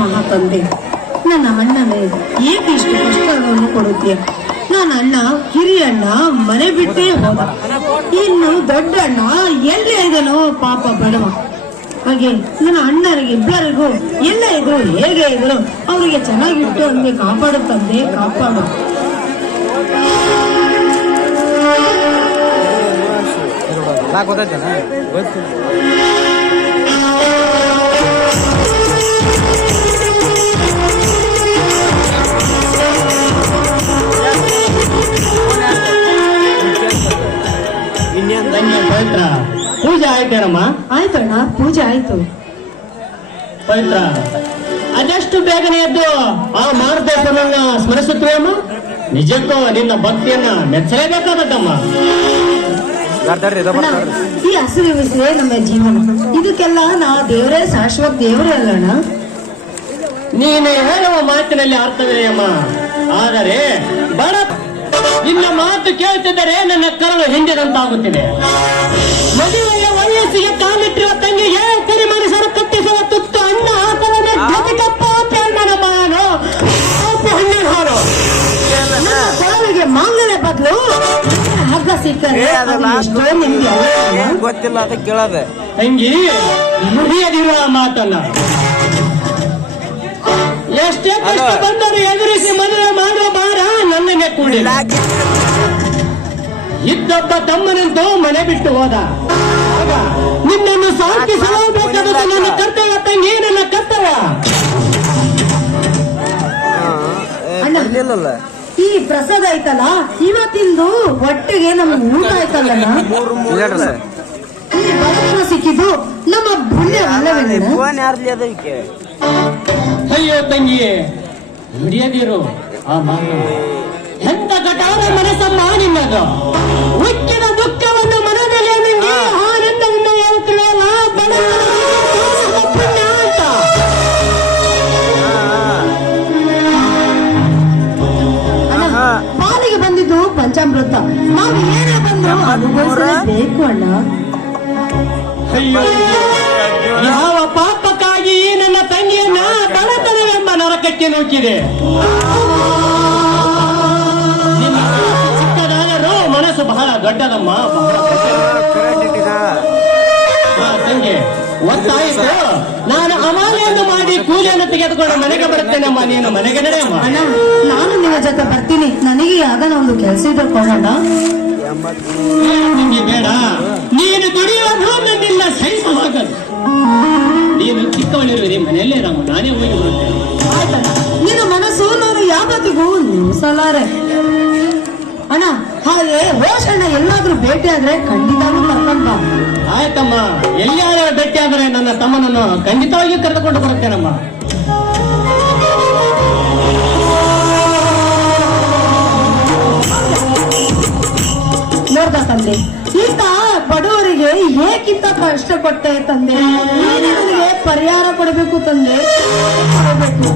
ಮಹಾತಂದೆ, ನನ್ನ ಅಣ್ಣನೇ ಏಕೆ ಇಷ್ಟು ಕಷ್ಟವನ್ನು ಕೊಡುತ್ತೀಯ? ನನ್ನ ಅಣ್ಣ ಹಿರಿಯಣ್ಣ ಮನೆ ಬಿಟ್ಟೇ ಹೋದ. ಇನ್ನು ದೊಡ್ಡ ಅಣ್ಣ ಎಲ್ಲೇ ಇದನೋ ಪಾಪ ಬಡವ. ಹಾಗೆ ನನ್ನ ಅಣ್ಣರಿಗೆ ಇಬ್ಬರಿಗೂ ಎಲ್ಲ ಇದ್ರು ಹೇಗೆ ಇದ್ರು ಅವರಿಗೆ ಚೆನ್ನಾಗಿಟ್ಟು ಹಂಗೆ ಕಾಪಾಡುತ್ತಂದೆ, ಕಾಪಾಡು. ಪವಿತ್ರ, ಪೂಜೆ ಆಯ್ತೇನಮ್ಮ? ಆಯ್ತಣ್ಣ, ಪೂಜೆ ಆಯ್ತು. ಪವಿತ್ರ, ಅದೆಷ್ಟು ಬೇಗನೆ ಎದ್ದು ಆ ಮಾರುತೇಶ್ವರನ್ನ ಸ್ಮರಿಸುತ್ತೇವಮ್ಮ. ನಿಜಕ್ಕೂ ನಿನ್ನ ಭಕ್ತಿಯನ್ನ ಮೆಚ್ಚಲೇಬೇಕಾದದ್ದಮ್ಮ. ಈ ಹಸಿರು ಬಿಸಿಲೇ ನಮ್ಮ ಜೀವನ. ಇದಕ್ಕೆಲ್ಲ ನಾ ದೇವರೇ ಶಾಶ್ವತ ದೇವರೇ ಅಲ್ಲಣ್ಣ. ನೀನು ಹೇಳುವ ಮಾತಿನಲ್ಲಿ ಅರ್ಥವಿದೆಯಮ್ಮ. ಆದರೆ ಬಡ ನಿನ್ನ ಮಾತು ಕೇಳ್ತಿದ್ದರೆ ನನ್ನ ಕರಳು ಹಿಂದಿದಂತಾಗುತ್ತಿದೆ. ಮದುವೆಯ ವಯಸ್ಸಿಗೆ ಕಾಲಿಟ್ಟಿರುವ ತಂಗಿಗೆ ಸರಿ ಮನುಷ್ಯರು ಕಟ್ಟಿಸುವ ತುತ್ತು ಅನ್ನ ಹಾಕಲನೆ ಸಾವಿಗೆ ಮಾಂಗಲ್ಯ ಬದಲು ಹಗ್ಗ ಸಿಕ್ಕರೆ ಗೊತ್ತಿಲ್ಲ ಅಂತ ಕೇಳದೆ ತಂಗಿ ಮುರಿಯದಿರುವ ಮಾತನ್ನ ಎಷ್ಟೇ ಕಷ್ಟ ಬಂದರೂ ಎದುರಿಸಿ ಮದುವೆ ಮಾಡುವ ಭಾರ ನನ್ನನ್ನೇ ಕೂಡಿಲ್ಲ. ಇದ್ದೊಬ್ಬ ತಮ್ಮನಂತೂ ಮನೆ ಬಿಟ್ಟು ಹೋದ. ಆಗ ನಿನ್ನನ್ನು ಸಾಕಿಸಲೇಬೇಕಾದ ನನ್ನ ಕರ್ತವ್ಯ ತಂಗಿ, ನನ್ನ ಕರ್ತವ್ಯ. ಈ ಪ್ರಸಾದ ಐತಲ್ಲ ಇವತ್ತಿಂದು ಒಟ್ಟಿಗೆ ನಮ್ಗೆ ಊಟ ಆಯ್ತಲ್ಲ. ಈ ಬಡತನ ಸಿಕ್ಕಿದ್ದು ನಮ್ಮ ಪುಣ್ಯ ಅಲ್ಲವೇನ? ಅಯ್ಯೋ ತಂಗಿ, ಹಿಡಿಯದಿರು ಆ ಮಾನ. ಎಂತ ಕಟಾರ ಮನಸ್ಸಮ್ಮ ನಿನ್ನದು. ಉಕ್ಕಿನ ದುಃಖವನ್ನು ಮನದಲ್ಲಿ ನಿಂಗೆ ಆನಂದದಿಂದ ಹೇಳ್ತೀವಲ್ಲ, ಪುಣ್ಯ ಅಂತ. ಪಾಲಿಗೆ ಬಂದಿದ್ದು ಪಂಚಾಮೃತ. ನಾವು ಏನೇ ಬಂದ್ರು ಅನುಭವಿಸಲೇಬೇಕು ಅಣ್ಣ. ಅಯ್ಯೋ, ಯಾವ ಪಾಪಕ್ಕಾಗಿ ನನ್ನ ತಂಗಿಯನ್ನ ಬಡತನವೆಂಬ ನರಕಕ್ಕೆ ನೂಕಿದೆ. ಚಿಕ್ಕದಾದರೂ ಮನಸ್ಸು ಬಹಳ ದೊಡ್ಡದಮ್ಮ, ಬಹಳ ತಂಗಿ. ಒತ್ತಾಯಿತು ನಾನು ಅಮಾಲೆಯನ್ನು ಮಾಡಿ ಕೂಲಿಯನ್ನು ತೆಗೆದುಕೊಂಡು ಮನೆಗೆ ಬರುತ್ತೇನಮ್ಮ. ನೀನು ಮನೆಗೆ ನಡೆಯಮ್ಮ. ಅಣ್ಣ, ನಾನು ನಿನ್ನ ಜೊತೆ ಬರ್ತೀನಿ. ನನಗೆ ಯಾವ್ದಾನ ಒಂದು ಕೆಲಸ ಇದ್ರೆ ಕೊಡೋಣ. ನಿಂಗೆ ಬೇಡ, ನೀನು ದುಡಿಯೋದು ನನ್ನಿಲ್ಲ ಸಹಿಸವಾಗದು. ನೀನು ಚಿಕ್ಕವಳಿರುವಿರಿ, ಮನೆಯಲ್ಲೇ ರಾಮ, ನಾನೇ ಹೋಗಿ ಬರುತ್ತೇನೆ. ಆಯ್ತಣ್ಣ, ನಿನ್ನ ಮನಸ್ಸು ನಾನು ಯಾವತ್ತಿಗೂ ನಿಲ್ಲಿಸಲಾರೆ ಅಣ್ಣ. ಹಾಗೆ ಹೋಷಣ್ಣ ಎಲ್ಲಾದ್ರೂ ಭೇಟಿ ಆದ್ರೆ ಖಂಡಿತವಾಗೂ ಕರ್ಕೊಂಡ್ ಬಾ. ಆಯ್ತಮ್ಮ, ಎಲ್ಲಿಯಾದ್ರೂ ಭೇಟಿ ಆದ್ರೆ ನನ್ನ ತಮ್ಮನನ್ನು ಖಂಡಿತವಾಗಿ ಕರೆದುಕೊಂಡು ಬರುತ್ತೇನಮ್ಮ. ನೋಡ್ದ ತಂದೆ, ಈತ ಬಡವರಿಗೆ ಏಕಿಂತ ಕಷ್ಟ ಕೊಟ್ಟೆ ತಂದೆ. ನನಗೆ ಪರಿಹಾರ ಕೊಡಬೇಕು ತಂದೆ, ಕೊಡಬೇಕು.